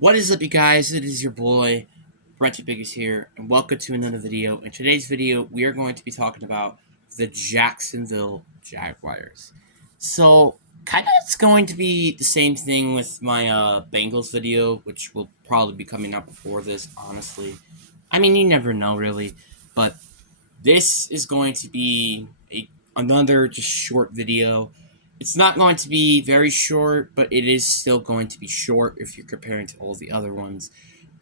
What is up, you guys? It is your boy, Brent Biggest here, and welcome to another video. In today's video, we are going to be talking about the Jacksonville Jaguars. So, kind of it's going to be the same thing with my Bengals video, which will probably be coming out before this, honestly. I mean, you never know, really. But this is going to be another just short video. It's not going to be very short, but it is still going to be short if you're comparing to all the other ones.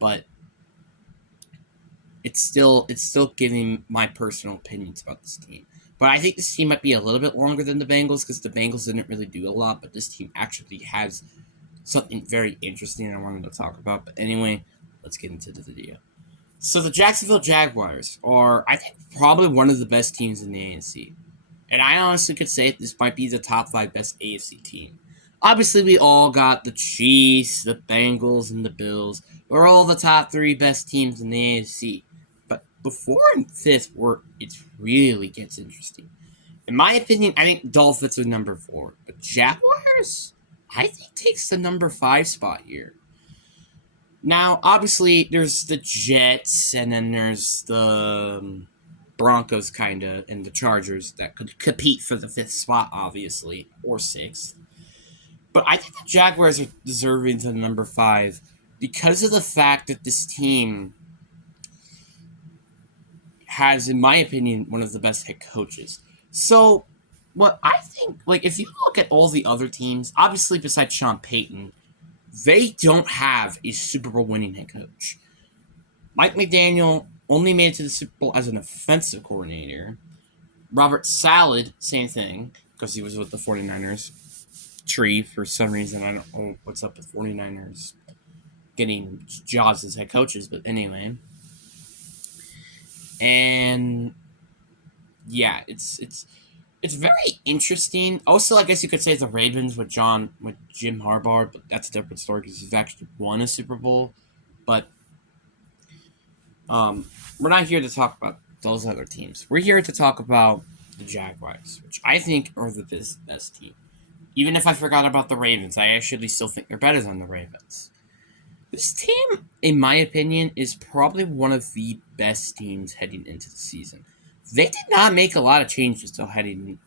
But it's still giving my personal opinions about this team. But I think this team might be a little bit longer than the Bengals because the Bengals didn't really do a lot, but this team actually has something very interesting I wanted to talk about. But anyway, let's get into the video. So the Jacksonville Jaguars are, I think, probably one of the best teams in the AFC. And I honestly could say this might be the top 5 best AFC team. Obviously, we all got the Chiefs, the Bengals, and the Bills. They're all the top 3 best teams in the AFC. But the 4 and 5th, where it really gets interesting. In my opinion, I think Dolphins are number 4. But Jaguars, I think, takes the number 5 spot here. Now, obviously, there's the Jets, and then there's the Broncos, kind of, and the Chargers that could compete for the 5th spot, obviously, or 6th. But I think the Jaguars are deserving to number 5 because of the fact that this team has, in my opinion, one of the best head coaches. So, what I think, like, if you look at all the other teams, obviously, besides Sean Payton, they don't have a Super Bowl winning head coach. Mike McDaniel only made it to the Super Bowl as an offensive coordinator. Robert Salad, same thing, because he was with the 49ers tree for some reason. I don't know what's up with 49ers getting jobs as head coaches, but anyway. And yeah, it's very interesting. Also, I guess you could say the Ravens with Jim Harbaugh, but that's a different story because he's actually won a Super Bowl. But we're not here to talk about those other teams. We're here to talk about the Jaguars, which I think are the best team. Even if I forgot about the Ravens, I actually still think they're better than the Ravens. This team, in my opinion, is probably one of the best teams heading into the season. They did not make a lot of changes till heading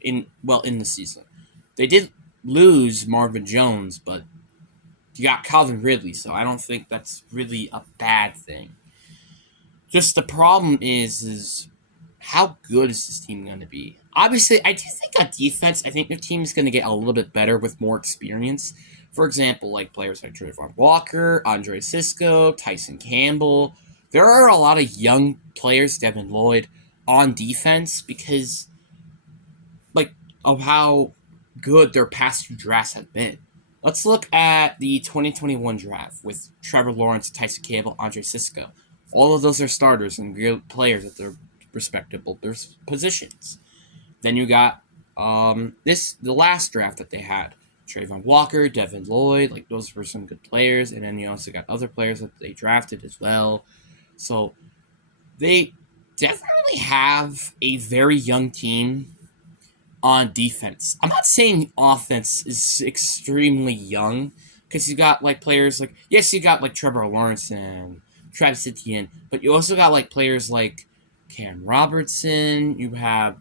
in the season. They did lose Marvin Jones, but you got Calvin Ridley, so I don't think that's really a bad thing. Just the problem is how good is this team going to be? Obviously, I do think on defense, I think their team is going to get a little bit better with more experience. For example, like players like Trayvon Walker, Andre Cisco, Tyson Campbell. There are a lot of young players, Devin Lloyd, on defense because, like, of how good their past 2 drafts have been. Let's look at the 2021 draft with Trevor Lawrence, Tyson Campbell, Andre Cisco. All of those are starters and real players at their respectable positions. Then you got the last draft that they had. Trayvon Walker, Devin Lloyd, like those were some good players, and then you also got other players that they drafted as well. So they definitely have a very young team on defense. I'm not saying offense is extremely young because you got like players like you got like Trevor Lawrence and Travis Etienne, but you also got like players like Cam Robertson. You have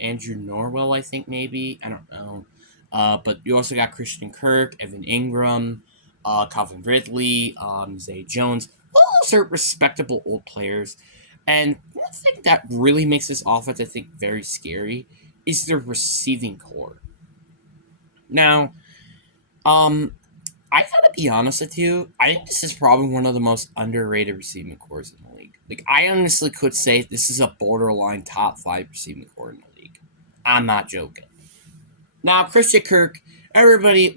Andrew Norwell, I think maybe I don't know, but you also got Christian Kirk, Evan Ingram, Calvin Ridley, Zay Jones. All those are respectable old players. And one thing that really makes this offense, I think, very scary is their receiving core. Now, um, I gotta be honest with you. I think this is probably one of the most underrated receiving cores in the league. Like, I honestly could say this is a borderline top 5 receiving core in the league. I'm not joking. Now, Christian Kirk, everybody,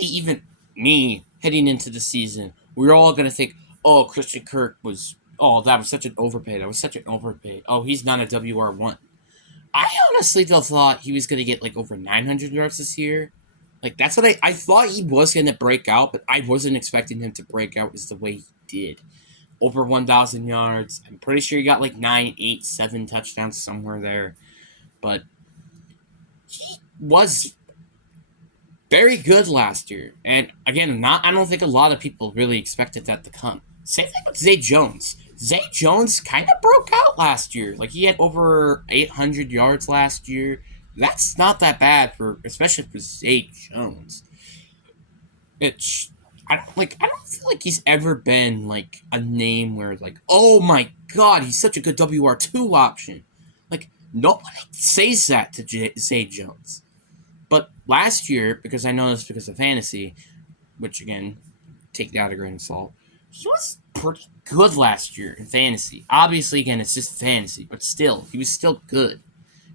even me, heading into the season, we were all gonna think, oh, Christian Kirk was, oh, that was such an overpay. That was such an overpay. Oh, he's not a WR1. I honestly though thought he was gonna get like over 900 yards this year. Like that's what I thought he was gonna break out, but I wasn't expecting him to break out as the way he did. Over 1,000 yards. I'm pretty sure he got like 9, 8, 7 touchdowns somewhere there. But he was very good last year. And again, not I don't think a lot of people really expected that to come. Same thing with Zay Jones. Zay Jones kind of broke out last year. Like he had over 800 yards last year. That's not that bad for, especially for Zay Jones. It's I don't feel like he's ever been like a name where like, oh my god, he's such a good WR2 option. Like nobody says that to Zay Jones. But last year, because I know this because of fantasy, which again, take that with a grain of salt, he was pretty good last year in fantasy. Obviously, again, it's just fantasy, but still, he was still good.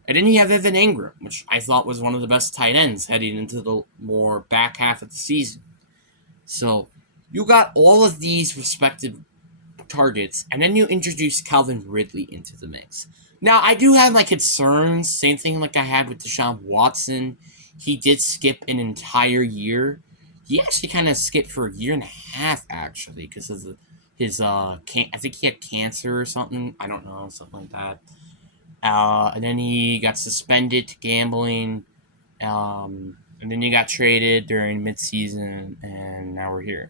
And then you have Evan Ingram, which I thought was one of the best tight ends heading into the more back half of the season. So you got all of these respective targets, and then you introduce Calvin Ridley into the mix. Now, I do have my concerns, same thing like I had with Deshaun Watson. He did skip an entire year. He actually kind of skipped for a year and a half, actually, because of his, I think he had cancer or something. I don't know, something like that. And then he got suspended to gambling. And then he got traded during midseason, and now we're here.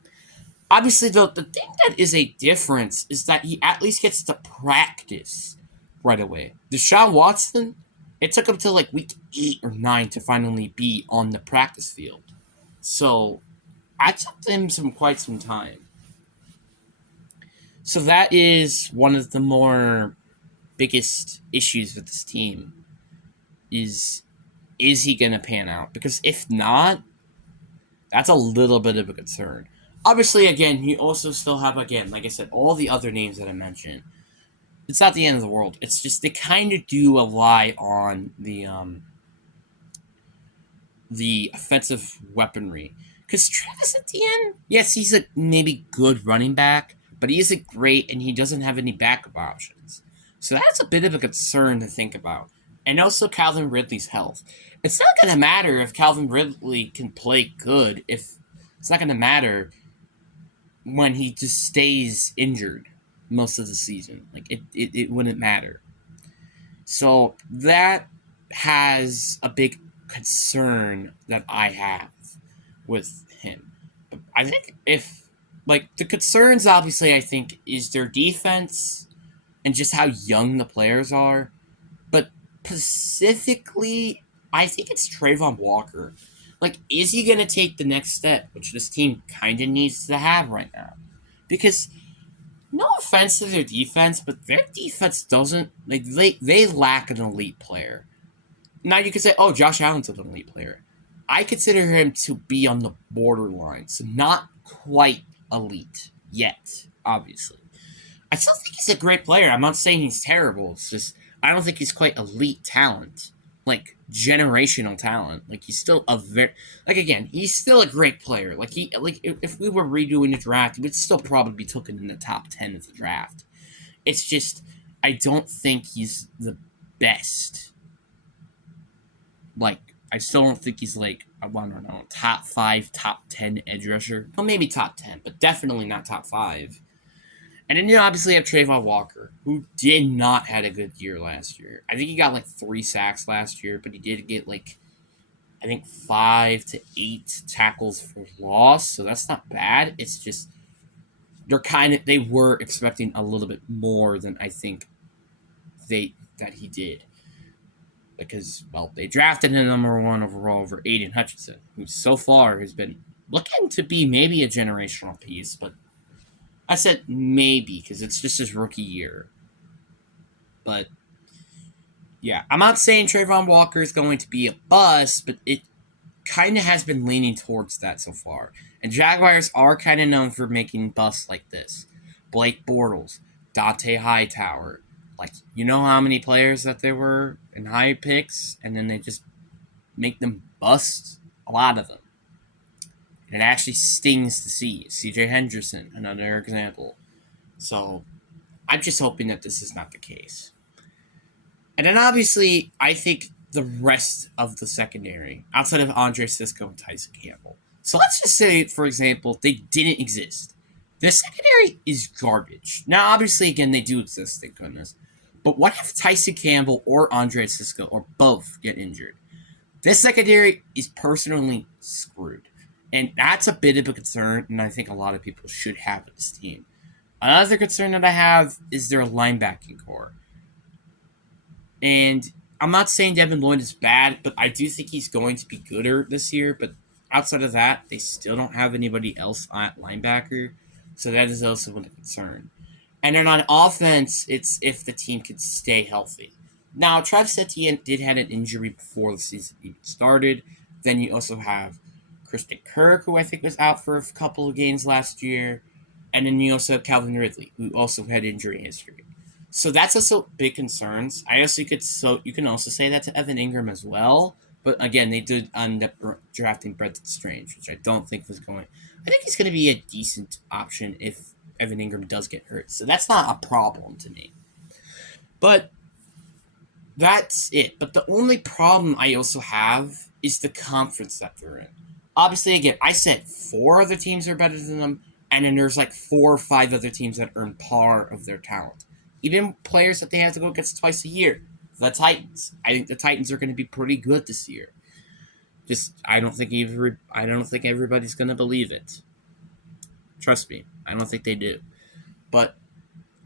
Obviously, the thing that is a difference is that he at least gets to practice right away. Deshaun Watson, it took him till like week 8 or 9 to finally be on the practice field. So I took him quite some time. So that is one of the more biggest issues with this team is he going to pan out? Because if not, that's a little bit of a concern. Obviously, again, you also still have, again, like I said, all the other names that I mentioned. It's not the end of the world. It's just they kind of do rely on the offensive weaponry. Because Travis Etienne, yes, he's a maybe good running back, but he isn't great, and he doesn't have any backup options. So that's a bit of a concern to think about. And also Calvin Ridley's health. It's not going to matter if Calvin Ridley can play good. If it's not going to matter when he just stays injured most of the season. Like it wouldn't matter. So that has a big concern that I have with him. But I think if like the concerns obviously I think is their defense and just how young the players are. But specifically, I think it's Trayvon Walker. Like, is he going to take the next step, which this team kind of needs to have right now? Because, no offense to their defense, but their defense doesn't, like, they lack an elite player. Now, you could say, oh, Josh Allen's an elite player. I consider him to be on the borderline, so not quite elite yet, obviously. I still think he's a great player. I'm not saying he's terrible. It's just, I don't think he's quite elite talent. Like, generational talent. Like, he's still a very... Like, again, he's still a great player. Like, if we were redoing the draft, he would still probably be taken in the top 10 of the draft. It's just, I don't think he's the best. Like, I still don't think he's, like, I don't know, top 5, top 10 edge rusher. Well, maybe top 10, but definitely not top 5. And then you obviously have Trayvon Walker, who did not had a good year last year. I think he got like 3 sacks last year, but he did get like, I think 5 to 8 tackles for loss, so that's not bad. It's just they were expecting a little bit more than I think that he did. Because, well, they drafted him number 1 overall over Aiden Hutchinson, who so far has been looking to be maybe a generational piece, but I said maybe because it's just his rookie year. But, yeah, I'm not saying Trayvon Walker is going to be a bust, but it kind of has been leaning towards that so far. And Jaguars are kind of known for making busts like this. Blake Bortles, Dante Hightower. Like, you know how many players that there were in high picks, and then they just make them bust? A lot of them. And it actually stings to see. CJ Henderson, another example. So, I'm just hoping that this is not the case. And then obviously, I think the rest of the secondary, outside of Andre Sisco and Tyson Campbell. So let's just say, for example, they didn't exist. The secondary is garbage. Now, obviously, again, they do exist, thank goodness. But what if Tyson Campbell or Andre Sisco or both get injured? This secondary is personally screwed. And that's a bit of a concern, and I think a lot of people should have with this team. Another concern that I have is their linebacking core. And I'm not saying Devin Lloyd is bad, but I do think he's going to be gooder this year. But outside of that, they still don't have anybody else at linebacker. So that is also a concern. And then on offense, it's if the team can stay healthy. Now, Travis Etienne did have an injury before the season even started. Then you also have Kristen Kirk, who I think was out for a couple of games last year. And then you also have Calvin Ridley, who also had injury history. So that's also big concerns. You can also say that to Evan Ingram as well. But again, they did end up drafting Brenton Strange, which I don't think was going. I think he's going to be a decent option if Evan Ingram does get hurt. So that's not a problem to me. But that's it. But the only problem I also have is the conference that they're in. Obviously, again, I said 4 other teams are better than them, and then there's like 4 or 5 other teams that earn par of their talent. Even players that they have to go against twice a year. The Titans. I think the Titans are going to be pretty good this year. I don't think everybody's going to believe it. Trust me, I don't think they do. But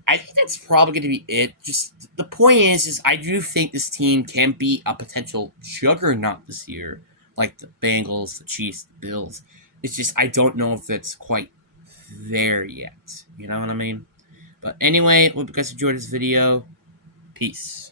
I think that's probably going to be it. Just the point is I do think this team can be a potential juggernaut this year, like the Bengals, the Chiefs, the Bills. It's just I don't know if it's quite there yet. You know what I mean? But anyway, hope you guys enjoyed this video. Peace.